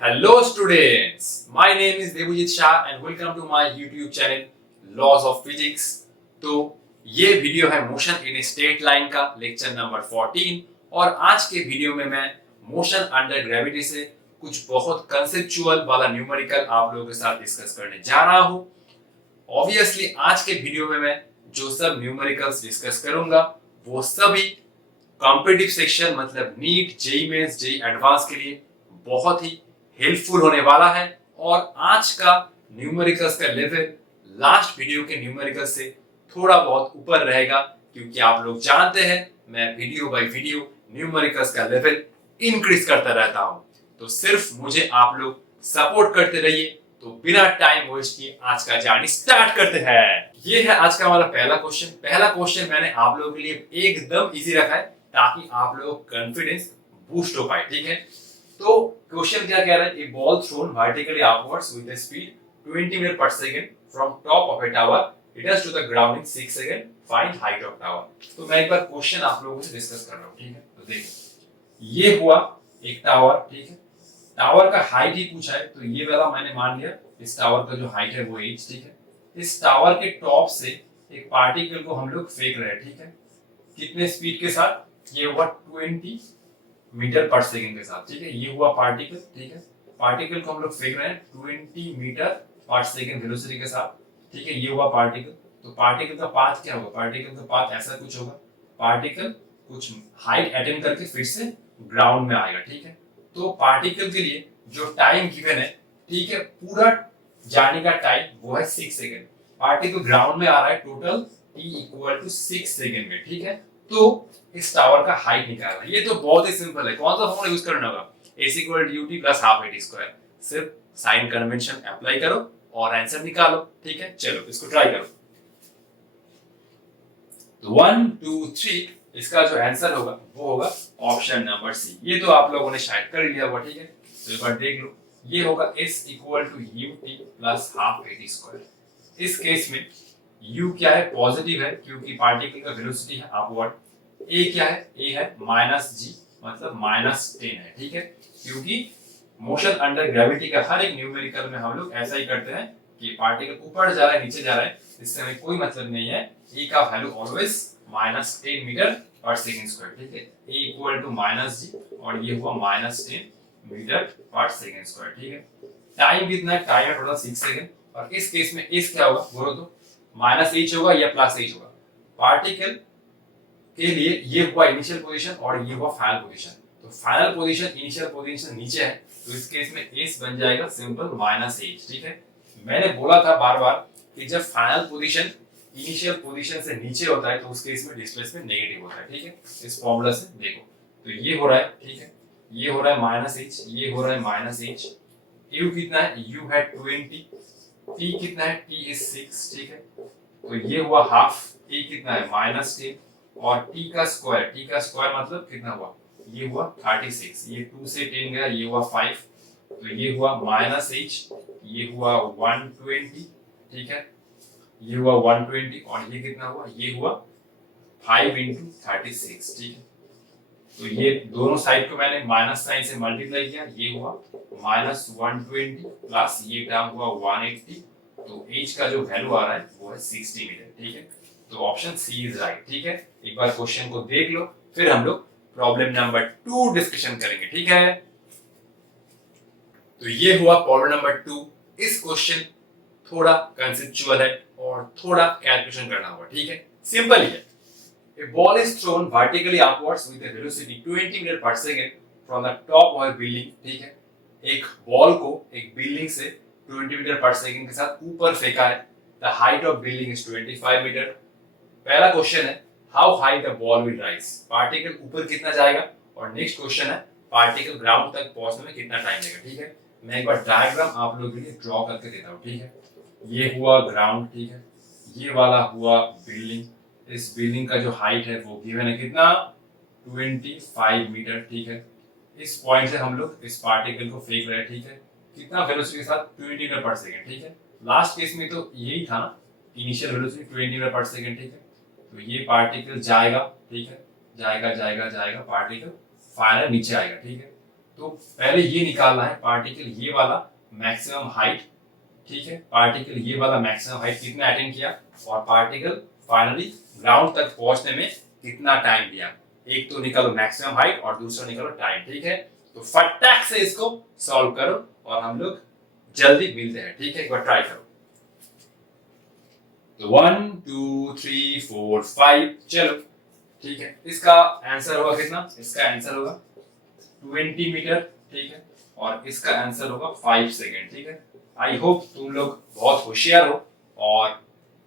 Hello students, my name is Devujit Shah and welcome to my YouTube channel Laws of Physics। तो ये video है motion in straight line का lecture number 14 और आज के video में मैं मोशन अंडर ग्रेविटी से कुछ बहुत कंसेप्चुअल वाला न्यूमेरिकल आप लोगों के साथ डिस्कस करने जा रहा हूँ। ऑब्वियसली आज के वीडियो में मैं जो सब न्यूमेरिकल्स डिस्कस करूंगा वो सभी कॉम्पिटिटिव सेक्शन मतलब NEET, JEE Mains, JEE Advance के लिए बहुत ही हेल्पफुल होने वाला है। और आज का न्यूमेरिकल्स का लेवल लास्ट वीडियो के न्यूमेरिकल्स से थोड़ा बहुत ऊपर रहेगा, क्योंकि आप लोग जानते हैं मैं वीडियो बाय वीडियो न्यूमेरिकल्स का लेवल इंक्रीज करता रहता हूं। तो सिर्फ मुझे आप लोग सपोर्ट करते रहिए। तो बिना टाइम वेस्ट किए आज का जर्नी स्टार्ट करते हैं। ये है आज का हमारा पहला क्वेश्चन। पहला क्वेश्चन मैंने आप लोगों के लिए एकदम इजी रखा है ताकि आप लोगों का कॉन्फिडेंस बूस्ट हो पाए। ठीक है, तो क्वेश्चन क्या कह रहा है? A ball thrown vertically upwards with a speed 20 metre per second from top of a tower returns to the ground in 6 second, find height of tower. तो मैं एक बार क्वेश्चन आप लोगों से डिस्कस कर रहा हूं। ठीक है, तो देखो ये हुआ एक टावर। ठीक है, टावर का हाइट ही पूछा है तो ये वाला मैंने मान लिया इस टावर का जो हाइट है वो h। ठीक है, इस टावर के टॉप से एक पार्टिकल को हम लोग फेंक रहे हैं। ठीक है, कितने स्पीड के साथ? ये हुआ 20 मीटर पर सेकंड के साथ। ठीक है, ये हुआ पार्टिकल। ठीक है, पार्टिकल को हम लोग फेंक रहे हैं 20 मीटर पर सेकंड वेलोसिटी के साथ। ठीक है, ये हुआ पार्टिकल। तो पार्टिकल का पाथ क्या होगा? पार्टिकल का पाथ ऐसा कुछ होगा, पार्टिकल कुछ हाइट अटेन करके फिर से ग्राउंड में आएगा। ठीक है, तो पार्टिकल के लिए जो टाइम गिवन है, ठीक है, पूरा जाने का टाइम वो है 6 सेकंड। पार्टिकल ग्राउंड में आ रहा है total t equal to 6 second में। ठीक है, तो इस टावर का हाइट निकालना है। ये तो बहुत ही सिंपल है। कौन सा फॉर्मूला यूज करना होगा? a equal to ut plus half at square. सिर्फ साइन कन्वेंशन अप्लाई करो और आंसर निकालो। ठीक है, चलो इसको ट्राई करो। तो 1 2 3 इसका जो आंसर होगा वो होगा ऑप्शन नंबर सी। ये तो आप लोगों ने शायद कर लिया होगा। ठीक है, तो एक बार देख लो। ये होगा s equal to ut plus half at square. इस केस में u क्या है? पॉजिटिव है क्योंकि पार्टिकल का वेलोसिटी है अपवर्ड। a क्या है? a है माइनस g मतलब माइनस 10 है। ठीक है, क्योंकि मोशन अंडर ग्रेविटी का हर एक न्यूमेरिकल में हम लोग ऐसा ही करते हैं कि पार्टिकल ऊपर जा रहा है नीचे जा रहा है, इससे हमें कोई मतलब नहीं है। a का value always minus 10 metre per second square. ठीक है, a equal to minus g और ये हुआ minus 10 metre per second square. ठीक है, टाइम कितना है? टाइम है टोटल 6 सेकंड। और इस केस में s क्या होगा बोलो तो? माइनस h होगा या प्लस h होगा? पार्टिकल के लिए ये हुआ इनिशियल पोजीशन और ये हुआ फाइनल पोजीशन। तो फाइनल पोजीशन इनिशियल पोजीशन नीचे है, तो इस केस में s बन जाएगा सिंपल माइनस h। ठीक है, मैंने बोला था बार बार कि जब फाइनल पोजीशन इनिशियल पोजीशन से नीचे होता है तो उस केस में डिस्प्लेसमेंट नेगेटिव होता है। ठीक है, इस फॉर्मूला से देखो तो ये हो रहा है। ठीक है, ये हो रहा है माइनस h, ये हो रहा है माइनस h। u कितना है? u है 20, t कितना है? t is 6। ठीक है, तो ये हुआ हाफ, a कितना है? माइनस 10 और t का स्क्वायर मतलब कितना हुआ? ये हुआ 36। ये 2 से 10 गया, ये हुआ 5, तो ये हुआ माइनस h, ये हुआ 120। ठीक है, ये हुआ 120 और ये कितना हुआ? ये हुआ 5 into 36। ठीक है, तो ये दोनों साइड को मैंने माइनस साइन से मल्टीप्लाई किया, ये हुआ माइनस 120 प्लस ये टर्म हुआ 180। तो h का जो वैल्यू आ रहा है वो है 60 मीटर। ठीक है, तो ऑप्शन सी इज राइट। ठीक है, एक बार क्वेश्चन को देख लो फिर हम लोग प्रॉब्लम नंबर 2 डिस्कशन करेंगे। ठीक है, तो ये हुआ प्रॉब्लम नंबर 2। इस क्वेश्चन थोड़ा कंसेप्चुअल है और थोड़ा कैलकुलेशन करना होगा। ठीक है, सिंपल ही है। A ball is thrown vertically upwards with a velocity 20 metre per second from the top of a building। ठीक है, एक बॉल को एक बिल्डिंग से 20 मीटर पर सेकंड के साथ ऊपर फेंका है। The height of building is 25 metre. पहला क्वेश्चन है how high the ball will rise। Particle ऊपर कितना जाएगा? और नेक्स्ट क्वेश्चन है पार्टिकल ग्राउंड तक पहुंचने में कितना टाइम लगेगा। ठीक है, मैं एक बार डायग्राम आप लोगों के लिए ड्रॉ करके देता हूँ। ठीक है, ये हुआ ग्राउंड। ठीक है, ये वाला हुआ बिल्डिंग। इस बिल्डिंग का जो हाइट है वो गिवन है कितना? 25 मीटर। ठीक है, इस पॉइंट से हम लोग इस पार्टिकल को फेंक रहे हैं। ठीक है, कितना वेलोसिटी के साथ? 20 मीटर पर सेकंड। ठीक है, लास्ट केस में तो यही था ना, initial velocity 20 metre per second. ठीक है, तो ये पार्टिकल जाएगा। ठीक है, जाएगा जाएगा जाएगा, पार्टिकल फाइनल नीचे आएगा। ठीक है, तो पहले ये निकालना है पार्टिकल ये वाला मैक्सिमम हाइट, ठीक है, पार्टिकल ये वाला मैक्सिमम हाइट कितना अटेन किया और पार्टिकल फाइनली ग्राउंड तक पहुंचने में कितना टाइम लिया। एक तो निकालो मैक्सिमम हाइट और दूसरा निकालो टाइम, ठीक है। तो फटाक से इसको सॉल्व करो और हम लोग जल्दी मिलते हैं, ठीक है। एक बार ट्राई करो। तो 1 2 3 4 5 चलो, ठीक है। इसका आंसर होगा कितना, इसका आंसर होगा 20 मीटर, ठीक है, और इसका आंसर होगा 5 सेकेंड, ठीक है। आई होप तुम लोग बहुत होशियार हो और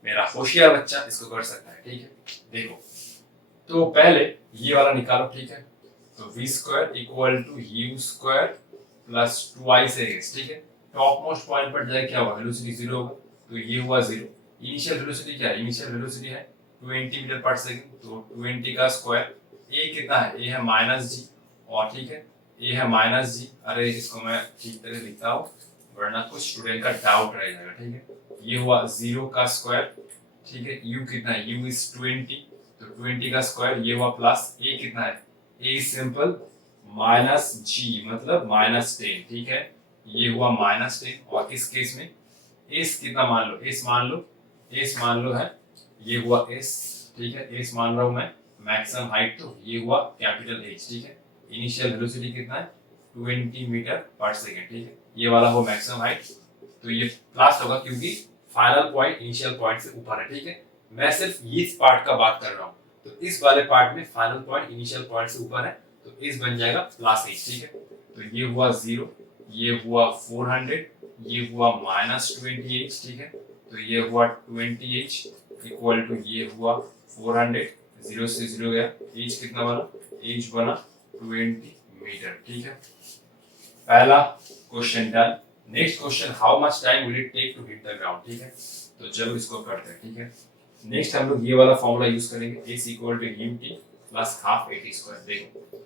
मेरा होशियार बच्चा इसको कर सकता है, ठीक है। देखो, तो पहले ये वाला निकालो, ठीक है। तो v square equal to u square plus 2i seconds, ठीक है। टॉप मोस्ट पॉइंट पर जाए क्या होगा, वेलोसिटी 0 होगा, तो ये हुआ 0। इनिशियल वेलोसिटी क्या है, इनिशियल वेलोसिटी है 20 मीटर पर सेकंड, तो 20 का स्क्वायर, a कितना है, a है -g, और ठीक है a है -g। अरे इसको मैं ठीक तरह लिखता हूँ वरना कुछ स्टूडेंट का डाउट रह जाएगा, ठीक है। ये हुआ 0 का स्क्वायर, ठीक है। u कितना है, u इज 20, तो 20 का स्क्वायर, ये हुआ प्लस a कितना है, a सिंपल -g मतलब -10, ठीक है। ये हुआ -10, और इस केस में s कितना मान लो, s मान लो है, ये हुआ s, ठीक है। s मान रहा हूं मैं मैक्सिमम हाइट, तो ये हुआ कैपिटल H, ठीक है। इनिशियल वेलोसिटी कितना है 20 मीटर पर सेकंड, ठीक है। ये वाला हो मैक्सिमम हाइट, तो ये प्लस होगा क्योंकि फाइनल पॉइंट इनिशियल पॉइंट से ऊपर है, ठीक है। मैं सिर्फ इस पार्ट का बात कर रहा हूँ, तो इस वाले पार्ट में फाइनल पॉइंट इनिशियल पॉइंट से ऊपर है, तो इस बन जाएगा +H, ठीक है। तो ये हुआ 0, ये हुआ 400, ये हुआ -20H, ठीक है। तो ये हुआ 20H इक्वल टू ये हुआ 400, 0 से 0 गया, H कितना बना, H बना 20 मीटर, ठीक है। पहला question done. Next question, how much time will it take to hit the ground, ठीक है। तो चलो इसको करते हैं, ठीक है। नेक्स्ट हम लोग ये वाला फॉर्मूला यूज करेंगे, s equal to ut plus half at square. देखो,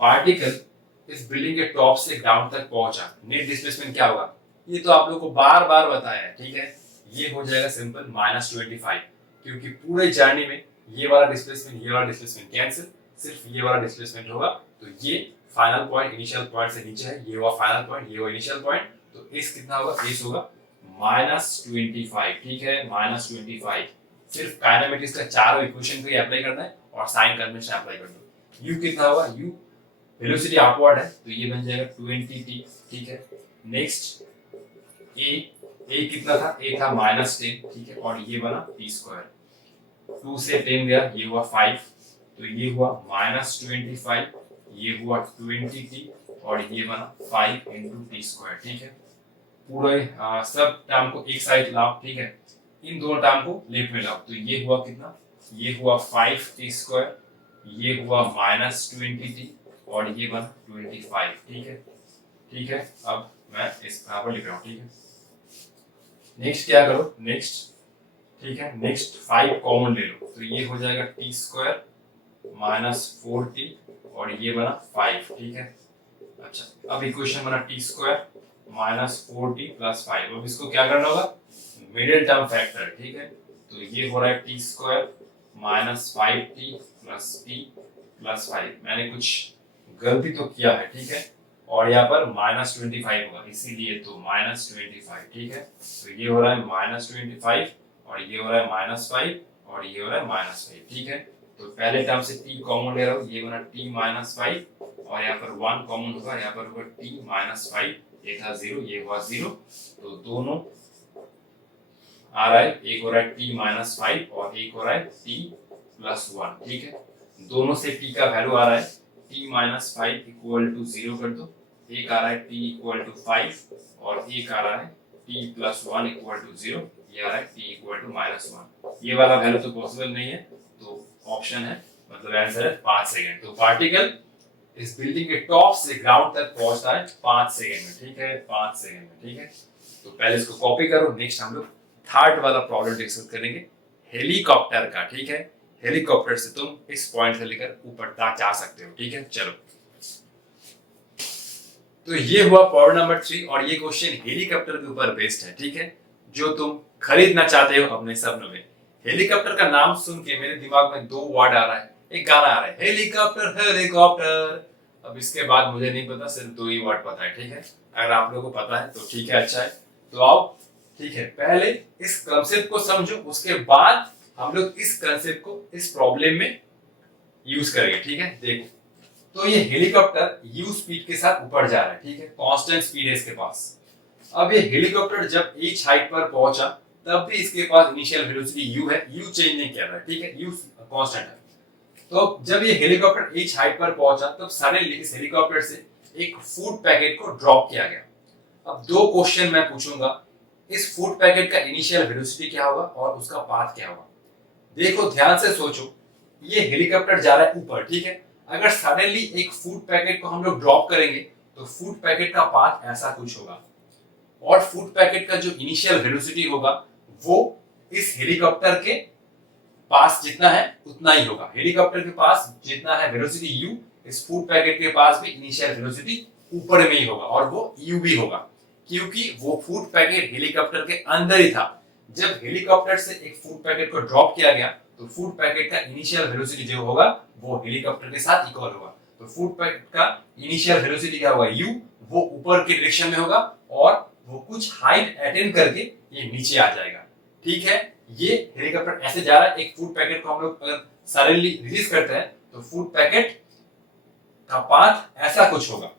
पार्टिकल इस बिल्डिंग के टॉप से ग्राउंड तक पहुंचा, नेट डिस्प्लेसमेंट क्या होगा, ये तो आप लोग को बार बार बताया है, ठीक है। ये हो जाएगा सिंपल -25, क्योंकि पूरे जर्नी में ये वाला डिस्प्लेसमेंट कैंसिल, सिर्फ ये वाला डिस्प्लेसमेंट होगा। तो ये फाइनल पॉइंट इनिशियल पॉइंट से नीचे है, ये हुआ फाइनल पॉइंट, ये हुआ इनिशियल पॉइंट, तो इस कितना होगा, इस होगा -25, ठीक है, -25। सिर्फ काइनेमेटिक्स का चारों इक्वेशन को ही अप्लाई करना है और साइन कन्वेंशन अप्लाई कर दो। u कितना होगा, u वेलोसिटी अपवर्ड है, तो ये बन जाएगा 20t, ठीक है। नेक्स्ट a कितना था, a था -10, ठीक है, और ये बना t स्क्वायर, 2 से 10 गया, ये हुआ 5, तो ये हुआ -25, ये हुआ 20t, और ये बना 5 × t स्क्वायर, ठीक है। पूरे सब टर्म को एक साइड लाओ, ठीक है, इन दोनों टर्म को लेफ्ट में लाओ, तो ये हुआ कितना, ये हुआ 5t स्क्वायर, ये हुआ -20t, और ये बना 25, ठीक है, ठीक है। अब मैं इस बराबर लिख रहा हूँ, ठीक है। नेक्स्ट क्या करो, नेक्स्ट, ठीक है, नेक्स्ट 5 कॉमन ले लो, तो ये हो जाएगा t स्क्वायर -4t, और ये बना 5, ठीक है। अच्छा, अब इक्वेशन बना t स्क्वायर -4t प्लस 5। अब इसको क्या करना होगा, मिडिल टर्म फैक्टर, ठीक है। तो ये हो रहा है t square -5t plus t plus 5। मैंने कुछ गलती तो किया है, ठीक है, और यहाँ पर -25 होगा, इसीलिए तो -25, ठीक है। तो ये हो रहा है -25, और ये हो रहा है -5, और ये हो रहा है -5, ठीक है। तो पहले टर्म से t कॉमन ले रहा हूँ, ये बना t -5, और यहाँ पर 1 कॉमन होगा, यहाँ पर होगा t -5, ये था 0, ये हुआ 0, तो दोनों आ रहा है, एक हो रहा है t -5 और एक हो रहा है t +1, ठीक है। दोनों से t का वैल्यू आ रहा है, t -5 इक्वल टू 0 कर दो, एक आ रहा है t इक्वल टू 5, और एक आ रहा है t +1 इक्वल टू 0, ये आ रहा है t इक्वल टू -1। ये वाला वैल्यू तो पॉसिबल नहीं है, तो ऑप्शन है, मतलब आंसर है 5 सेकंड। तो पार्टिकल इस बिल्डिंग के टॉप से ग्राउंड तक पहुंचता है 5 सेकंड में, ठीक है, 5 सेकंड में, ठीक है। तो पहले इसको कॉपी करो। नेक्स्ट हम लोग थर्ड वाला प्रॉब्लम डिस्कस करेंगे हेलीकॉप्टर का, ठीक है। हेलीकॉप्टर से तुम इस पॉइंट से लेकर ऊपर तक जा सकते हो, ठीक है। चलो, तो ये हुआ प्रॉब्लम नंबर 3, और ये क्वेश्चन हेलीकॉप्टर के ऊपर बेस्ड है, ठीक है, जो तुम खरीदना चाहते हो अपने सपनों में। हेलीकॉप्टर का नाम सुन के मेरे दिमाग में 2 वर्ड आ रहा है, एक गाना आ रहा है, हेलीकॉप्टर हेलीकॉप्टर, अब इसके बाद मुझे नहीं पता, सिर्फ 2 ही वर्ड पता है, ठीक है। अगर आप लोगों को पता है तो ठीक है, अच्छा है। तो आओ, ठीक है, पहले इस कंसेप्ट को समझो, उसके बाद हम लोग इस कंसेप्ट को इस प्रॉब्लम में यूज करेंगे, ठीक है। देखो, तो ये हेलीकॉप्टर यू स्पीड के साथ ऊपर जा रहा है, ठीक है, कांस्टेंट स्पीड है इसके पास। अब ये हेलीकॉप्टर जब एच हाइट पर पहुंचा तब भी इसके पास इनिशियल वेलोसिटी यू है, यू चेंज नहीं कर रहा है, ठीक है, यू कांस्टेंट है। तो जब ये हेलीकॉप्टर एच हाइट पर पहुंचा तब सडनली इस हेलीकॉप्टर से एक फूड पैकेट को ड्रॉप किया गया। अब 2 क्वेश्चन मैं पूछूंगा, इस फूड पैकेट का इनिशियल वेलोसिटी क्या होगा और उसका पाथ क्या होगा। देखो, ध्यान से सोचो, ये हेलीकॉप्टर जा रहा है ऊपर, ठीक है। अगर सडनली एक फूड पैकेट को हम लोग ड्रॉप करेंगे तो फूड पैकेट का पाथ ऐसा कुछ होगा, और फूड पैकेट का जो इनिशियल वेलोसिटी होगा वो इस हेलीकॉप्टर के पास जितना है उतना ही होगा। हेलीकॉप्टर के पास जितना है वेलोसिटी यू, इस फूड पैकेट के पास भी इनिशियल वेलोसिटी ऊपर में ही होगा, और वो यू भी होगा, क्योंकि वो फूड पैकेट हेलीकॉप्टर के अंदर ही था। जब हेलीकॉप्टर से एक फूड पैकेट को ड्रॉप किया गया तो फूड पैकेट का इनिशियल वेलोसिटी जो होगा वो हेलीकॉप्टर के साथ इक्वल होगा। तो फूड पैकेट का इनिशियल वेलोसिटी क्या होगा, यू, वो ऊपर के डायरेक्शन में होगा, और वो कुछ हाइट अटेन करके ये नीचे आ जाएगा, ठीक है। ये हेलीकॉप्टर ऐसे जा रहा है, एक फूड पैकेट को हम लोग अगर सडनली रिलीज करते हैं तो फूड पैकेट का पाथ ऐसा कुछ होगा,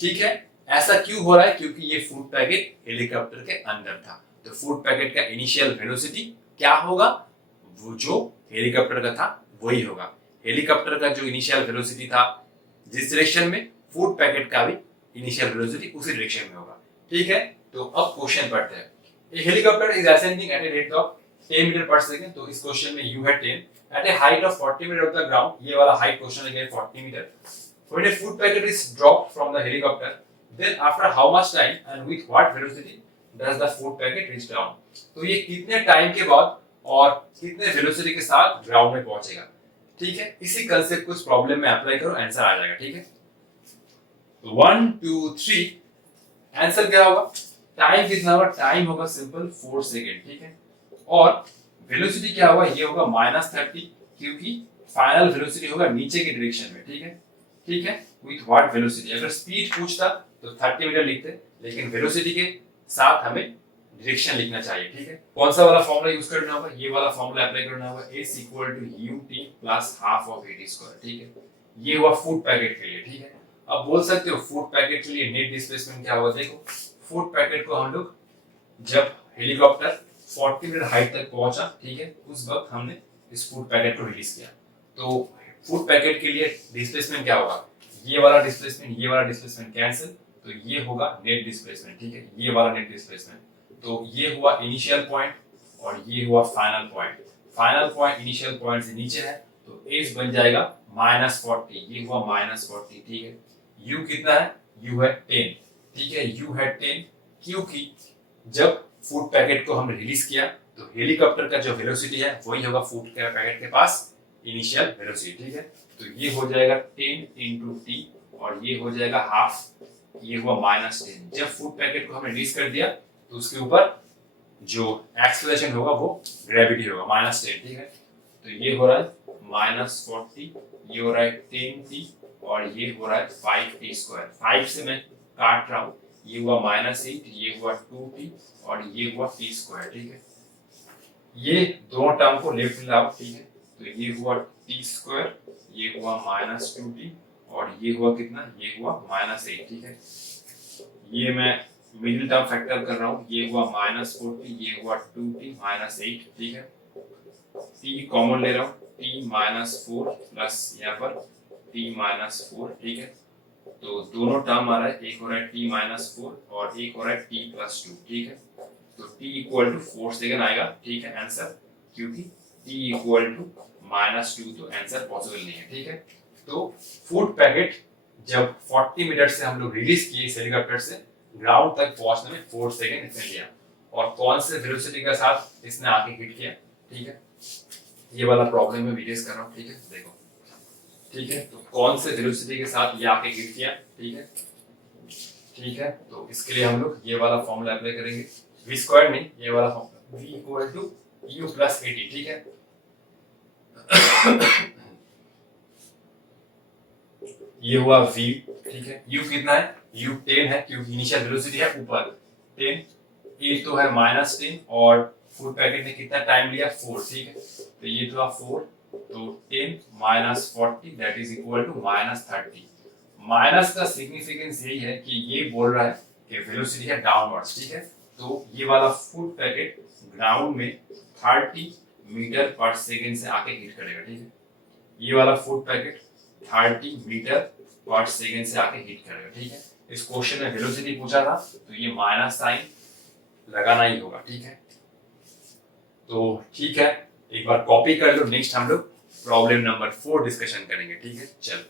ठीक है। ऐसा क्यों हो रहा है, क्योंकि ये फूड पैकेट हेलीकॉप्टर के अंदर था। तो फूड पैकेट का इनिशियल वेलोसिटी क्या होगा, वो जो हेलीकॉप्टर का था वही होगा। हेलीकॉप्टर का जो इनिशियल वेलोसिटी था जिस डायरेक्शन में, फूड पैकेट का भी इनिशियल वेलोसिटी उसी डायरेक्शन में होगा, ठीक है। तो अब क्वेश्चन पढ़ते हैं। A helicopter is ascending at a rate of 10 metre per second. तो इस क्वेश्चन में u है 10 at a height of 40 metre of the ground। ये वाला हाइट क्वेश्चन है 40 metre. When a food packet is dropped from the helicopter, then after how much time and with what velocity does the food packet reach ground? तो ये कितने time के बाद और कितने वेलोसिटी के साथ ग्राउंड में पहुंचेगा, ठीक है। इसी कंसेप्ट को इस प्रॉब्लम में अप्लाई करो, आंसर आ जाएगा, ठीक है। 1 2 3, आंसर क्या होगा, टाइम कितना होगा, टाइम होगा सिंपल 4 सेकंड, ठीक है। और वेलोसिटी क्या होगा, ये होगा -30, क्योंकि फाइनल वेलोसिटी होगा नीचे की डायरेक्शन में, ठीक है, ठीक है। विथ व्हाट वेलोसिटी, अगर स्पीड पूछता तो 30 मीटर लिखते, लेकिन वेलोसिटी के साथ हमें डायरेक्शन लिखना चाहिए, ठीक है। कौन सा वाला फॉर्मूला यूज करना होगा, ये वाला फॉर्मूला अप्लाई करना होगा, s = ut + half of at², ठीक है। ये हुआ फूड पैकेट के लिए, ठीक है। अब बोल सकते हो फूड पैकेट के लिए नेट डिस्प्लेसमेंट क्या होगा। देखो, फूड पैकेट को हम लोग जब हेलीकॉप्टर 40 मीटर हाइट तक पहुंचा, ठीक है, उस वक्त हमने इस फूड पैकेट को रिलीज किया। तो फूड पैकेट के लिए डिस्प्लेसमेंट क्या होगा, ये वाला डिस्प्लेसमेंट कैंसिल, तो ये होगा नेट डिस्प्लेसमेंट, ठीक है, ये वाला नेट डिस्प्लेसमेंट। तो ये हुआ इनिशियल पॉइंट और ये हुआ final point. Final point initial point से नीचे है तो एज बन जाएगा -40, ये हुआ -40, ठीक है। यू कितना है, यू है 10, ठीक है, यू है 10, क्योंकि जब फूड पैकेट को हम रिलीज किया तो हेलीकॉप्टर का जो वेलोसिटी है वही होगा फूड पैकेट के पास इनिशियल वेलोसिटी, ठीक है। तो ये हो जाएगा 10 × t और ये हो जाएगा हाफ, ये हुआ -10। जब फूड पैकेट को हमने रिलीज कर दिया तो उसके ऊपर जो एक्सेलरेशन होगा वो ग्रेविटी होगा -10, ठीक है। तो ये हो रहा है -40, ये हो रहा है 10t और ये हो रहा है 5t²। 5 से मैं काट रहा हूँ, ये हुआ -8, ये हुआ 2t और ये हुआ t², ठीक है। ये दोनों टर्म को लेफ्ट में लाओ, ठीक है। तो ये हुआ t², ये हुआ -2t और ये हुआ कितना, ये हुआ -8, ठीक है। ये मैं मिडिल टर्म फैक्टर कर रहा हूँ, ये हुआ -40, ये हुआ 2t -8, ठीक है। t कॉमन ले रहा हूँ, t -4 प्लस यहाँ पर t -4, ठीक है। तो दोनों टर्म आ रहा है, एक हो रहा है t -4 और एक हो रहा है t + 2, ठीक है। तो t = 4 सेकंड आएगा, ठीक है, आंसर, क्योंकि t = -2 तो आंसर पॉसिबल नहीं है, ठीक है। तो फूड पैकेट जब 40 मीटर से हम लोग रिलीज किए इस हेलीकॉप्टर से, ग्राउंड तक पहुंचने में 4 सेकंड इसने लिया, और कौन से वेलोसिटी के साथ इसने आके हिट किया, ठीक है। ये वाला प्रॉब्लम में वीडियोस कर रहा हूँ, ठीक है, देखो, ठीक है। तो कौन से वेलोसिटी के साथ ये आके हिट किया, ठीक है, ठीक है। तो इसके लिए हम लोग ये वाला फॉर्मूला अप्लाई करेंगे, v² नहीं, ये वाला फॉर्मूला, v = u + at, ठीक है। ये हुआ v, ठीक है। u कितना है, u 10 है क्योंकि इनिशियल वेलोसिटी है ऊपर 10, a तो है -10 और फूड पैकेट ने कितना टाइम लिया 4, ठीक है। तो ये तो 4, तो 10 -40 that is equal to -30। Minus का सिग्निफिकेंस यही है कि ये बोल रहा है कि वेलोसिटी है डाउनवर्ड्स, ठीक है। तो ये वाला फूड पैकेट ग्राउंड में 30 मीटर पर सेकेंड से आके हिट करेगा, ठीक है। ये वाला फूड पैकेट 30 मीटर पर सेकेंड से आके हिट करेगा, ठीक है। इस क्वेश्चन में वेलोसिटी पूछा था तो ये माइनस साइन लगाना ही होगा, ठीक है। तो ठीक है, एक बार कॉपी कर लो। नेक्स्ट हम लोग प्रॉब्लम नंबर 4 डिस्कशन करेंगे, ठीक है। चलो,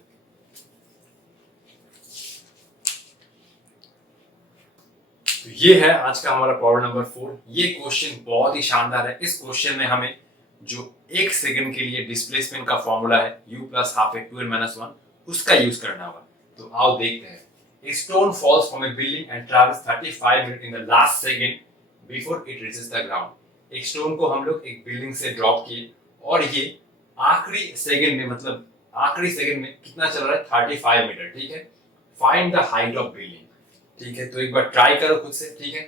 तो ये है आज का हमारा प्रॉब्लम नंबर 4। ये क्वेश्चन बहुत ही शानदार है। इस क्वेश्चन में हमें जो 1 सेकंड के लिए डिस्प्लेसमेंट का फॉर्मूला है u प्लस हाफ ए 2n-1 उसका यूज करना होगा। तो आओ देखते हैं। A stone falls from a building and travels 35 minutes in the last second before it reaches the ground. एक स्टोन को हम लोग एक बिल्डिंग से ड्रॉप किए और ये आखिरी सेकंड में, मतलब आखिरी सेकंड में कितना चल रहा है 35 मीटर, ठीक है। Find the height of building, ठीक है। तो एक बार ट्राई करो खुद से, ठीक है।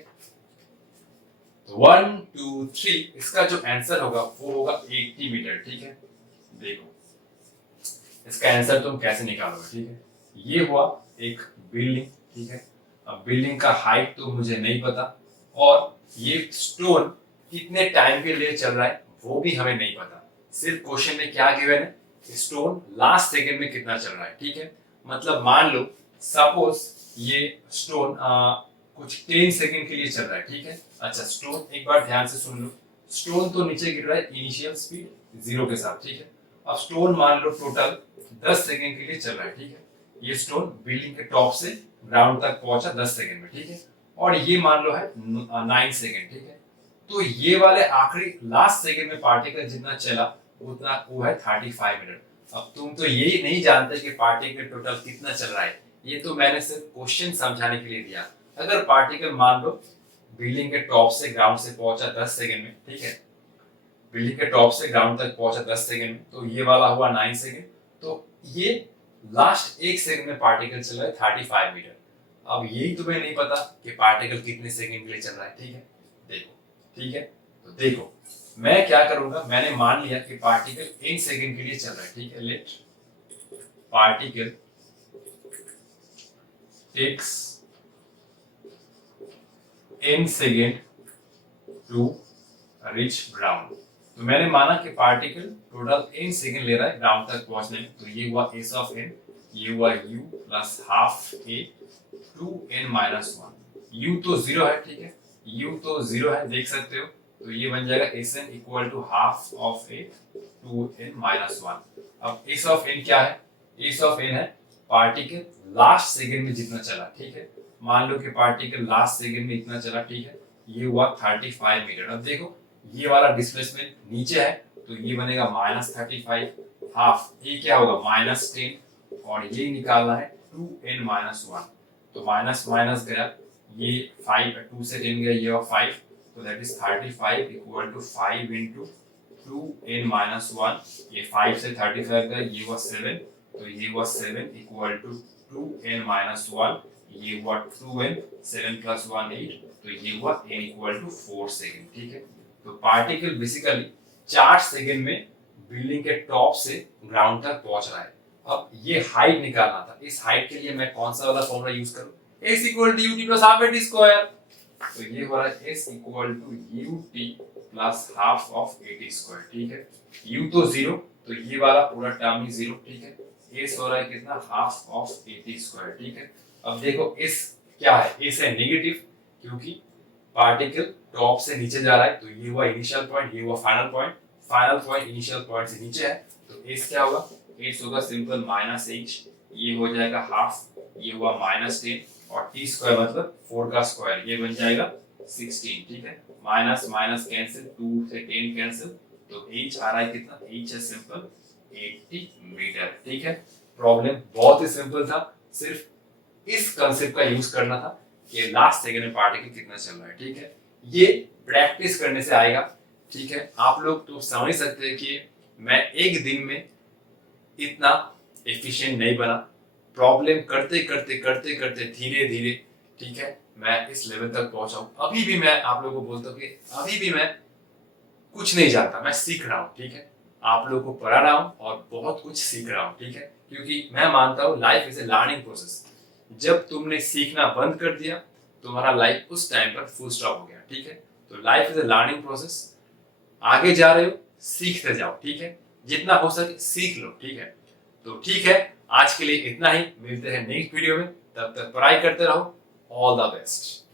तो 1 2 3 इसका जो आंसर होगा वो होगा 80 मीटर, ठीक है। देखो इसका आंसर तुम कैसे निकालोगे, ठीक है। ये हुआ एक बिल्डिंग, ठीक है। अब बिल्डिंग का हाइट तो मुझे नहीं पता और ये स्टोन कितने टाइम के लिए चल रहा है वो भी हमें नहीं पता। सिर्फ क्वेश्चन में क्या गिवन है, स्टोन लास्ट सेकंड में कितना चल रहा है, ठीक है। मतलब मान लो सपोज ये स्टोन कुछ 10 सेकंड के लिए चल रहा है, ठीक है। अच्छा, स्टोन एक बार ध्यान से सुन लो। स्टोन तो नीचे गिर रहा है इनिशियल स्पीड 0 के साथ, ठीक है। अब स्टोन मान लो टोटल 10 सेकंड के लिए चल रहा है, ठीक है। ये स्टोन बिल्डिंग के टॉप से ग्राउंड तक पहुंचा 10 सेकंड में, ठीक है। और ये मान लो है 9 सेकंड, ठीक है। तो ये वाले आखिरी लास्ट सेकंड में पार्टिकल जितना चला उतना वो है 35 मीटर। अब तुम तो यही नहीं जानते कि पार्टिकल टोटल कितना चल रहा है, ये तो मैंने सिर्फ क्वेश्चन समझाने के लिए दिया। अगर पार्टिकल मान लो बिल्डिंग के टॉप से ग्राउंड से पहुंचा 10 सेकंड में, ठीक है। बिल्डिंग के टॉप से ग्राउंड तक पहुंचा 10 सेकंड में, तो ये वाला हुआ 9 सेकंड। तो ये लास्ट 1 सेकंड में पार्टिकल चल रहा है 35 मीटर। अब यही तुम्हें नहीं पता कि पार्टिकल कितने सेकंड के लिए चल रहा है, ठीक है। देखो, ठीक है। तो देखो मैं क्या करूंगा, मैंने मान लिया कि पार्टिकल 1 सेकंड के लिए चल रहा है, ठीक है। Let particle takes n second to reach ground. तो मैंने माना कि पार्टिकल टोटल n सेकंड ले रहा है ग्राउंड तक पहुंचने में। तो ये हुआ s ऑफ n, ये हुआ u plus half a 2n-1। u तो 0 है, ठीक है। u तो 0 है, देख सकते हो। तो ये बन जाएगा sn equal to half of a 2n-1। अब s ऑफ n क्या है, s ऑफ n है पार्टिकल लास्ट सेकंड में जितना चला, ठीक है। मान लो कि पार्टिकल लास्ट सेकंड में इतना चला, ठीक है। ये हुआ 35 मीटर। अब देखो ये वाला डिस्प्लेसमेंट नीचे है तो ये बनेगा -35 हाफ, ये क्या होगा -10 और ये निकालना है 2n-1। तो माइनस माइनस गया, ये 5 2 से 10 गया, ये 5, तो that is 35 equal to 5 into 2n-1। ये 5 से 35 गया, ये हुआ 7, तो ये हुआ 7 इक्वल टू 2n-1, ये हुआ 2n, 7 + 1 8, तो ये हुआ n इक्वल टू 4 सेकंड, ठीक है। तो पार्टिकल बेसिकली 4 सेकंड में बिल्डिंग के टॉप से ग्राउंड तक पहुंच रहा है। अब ये हाइट निकालना था, इस हाइट के लिए मैं कौन सा वाला फॉर्मूला यूज करूं, s equal to ut plus half at square. तो ये हो रहा है s equal to ut plus half of at square, ठीक है। u तो 0, तो ये वाला पूरा टर्म ही 0, ठीक है। s हो रहा है कितना, हाफ ऑफ at स्क्वायर, ठीक है। अब देखो s क्या है, s है नेगेटिव क्योंकि पार्टिकल टॉप से नीचे जा रहा है। तो ये हुआ इनिशियल पॉइंट, ये हुआ final point, final point initial point से नीचे है। तो s क्या होगा, s होगा सिंपल -h, ये हो जाएगा हाफ, ये हुआ -10 और t स्क्वायर मतलब 4 का स्क्वायर, ये बन जाएगा 16, ठीक है। माइनस माइनस कैंसिल, 2 से 10 कैंसिल, तो h आ रहा है कितना, h है सिंपल 80 मीटर, ठीक है। प्रॉब्लम बहुत ही सिंपल था, सिर्फ इस कांसेप्ट का यूज करना था कि लास्ट सेकंड में पार्टिकल कितना चल रहा है, ठीक है। ये प्रैक्टिस करने से आएगा, ठीक है। आप लोग तो समझ सकते हैं कि मैं एक दिन में इतना एफिशिएंट नहीं बना, प्रॉब्लम करते करते करते करते धीरे धीरे, ठीक है, मैं इस लेवल तक पहुंचा हूं। अभी भी मैं आप लोगों को बोलता हूँ कि अभी भी मैं कुछ नहीं जानता, मैं सीख रहा हूँ, ठीक है। आप लोगों को पढ़ा रहा हूँ और बहुत कुछ सीख रहा हूँ, ठीक है, क्योंकि मैं मानता हूँ life is a learning process. जब तुमने सीखना बंद कर दिया, तुम्हारा लाइफ उस टाइम पर फुल स्टॉप हो गया, ठीक है। तो life is a learning process. आगे जा रहे हो, सीखते जाओ, ठीक है, जितना हो सके सीख लो, ठीक है। तो ठीक है, आज के लिए इतना ही, मिलते हैं नेक्स्ट वीडियो में, तब तक पढ़ाई करते रहो। All the best.